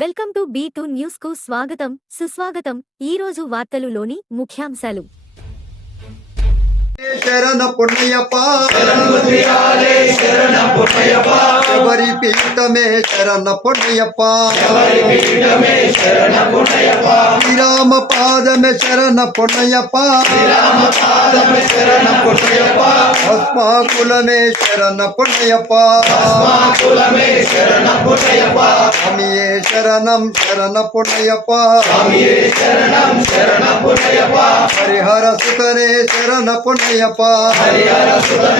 welcome to be two news కు స్వాగతం సుస్వాగతం రోజు వార్తలు లోని ముఖ్యాంశాలు శరణ పుణ్యప శరణ పాదమే శరణ పాదమే శరణ ఆత్మా కులమే శరణ పుణ్యప కులమే శరణ పుణ్యప అమియే శరణం శరణ పుణ్యప అమియే శరణం శరణ హరిహర సుతరే శరణ పుణ్యప హరిహర సుతరే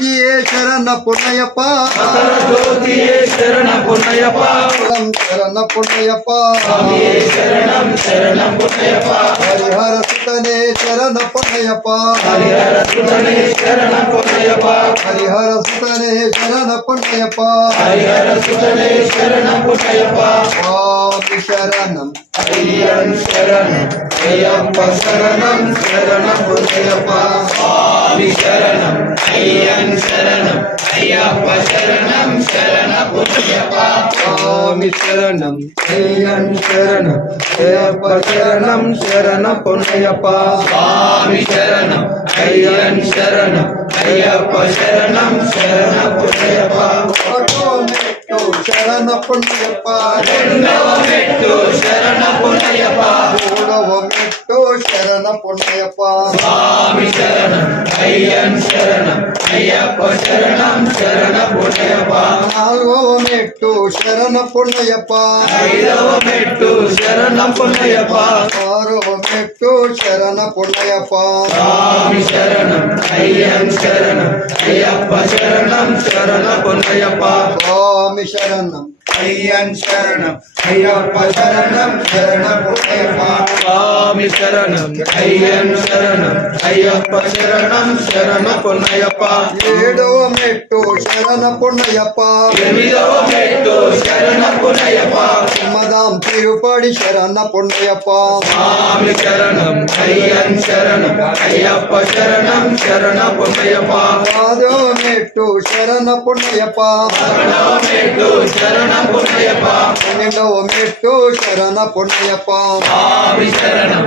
ज्योतिये चरण पुण्यपा ज्योतिये चरण पुण्यपा चरण पुण्यपा शरणम शरणम पुण्यपा हरिहर सुतने चरण पुण्यपा हरिहर सुतने शरण पुण्यपा हरिहर सुतने शरण पुण्यपा हरिहर सुतने चरण पुण्यपा शरणम हरियम शरणम हरियम शरणम शरणम पुण्यपा शरणम ஐயன் சரணம் ஐயப்ப சரணம் சரண புண்ணிய பாப்பாமி சரணம் ஐயன் சரணம் ஐயப்ப சரணம் சரண புண்ணிய பாப்பாமி சரணம் ஐயன் சரணம் ஐயப்ப சரணம் சரண புண்ணிய பாப்பாமி சரண புண்ணியப்பா ரெண்டவ மெட்டு சரண புண்ணியப்பா மூணவ மெட்டு சரண புண்ணியப்பா சுவாமி சரணம் అయ్యం శరణం అయ్యప్ప శరణం శరణ పుణ్యప నాలుగవ మెట్టు శరణ పుణ్యప ఐదవ మెట్టు శరణ పుణ్యప ఆరవ మెట్టు శరణ పుణ్యప రామి శరణం అయ్యం శరణం అయ్యప్ప శరణం శరణ పుణ్యప రామి శరణం అయ్యం శరణం అయ్యప్ప శరణం శరణ పుణ్యప స్వామి శరణం అయ్యన్ శరణం అయ్యప్ప శరణం శరణ పొన్నయ్యప్ప ఏడవ మెట్టు శరణ పొన్నయ్యప్ప ఎనిమిదవ మెట్టు శరణ పొన్నయ్యప్ప సింహదాం తిరుపడి శరణ పొన్నయ్యప్ప స్వామి శరణం అయ్యన్ శరణం అయ్యప్ప శరణం శరణ పొన్నయ్యప్ప పాదవ మెట్టు శరణ పొన్నయ్యప్ప మెట్టు శరణ పొన్నయ్యప్ప పన్నెండవ మెట్టు శరణ పొన్నయ్యప్ప స్వామి శరణం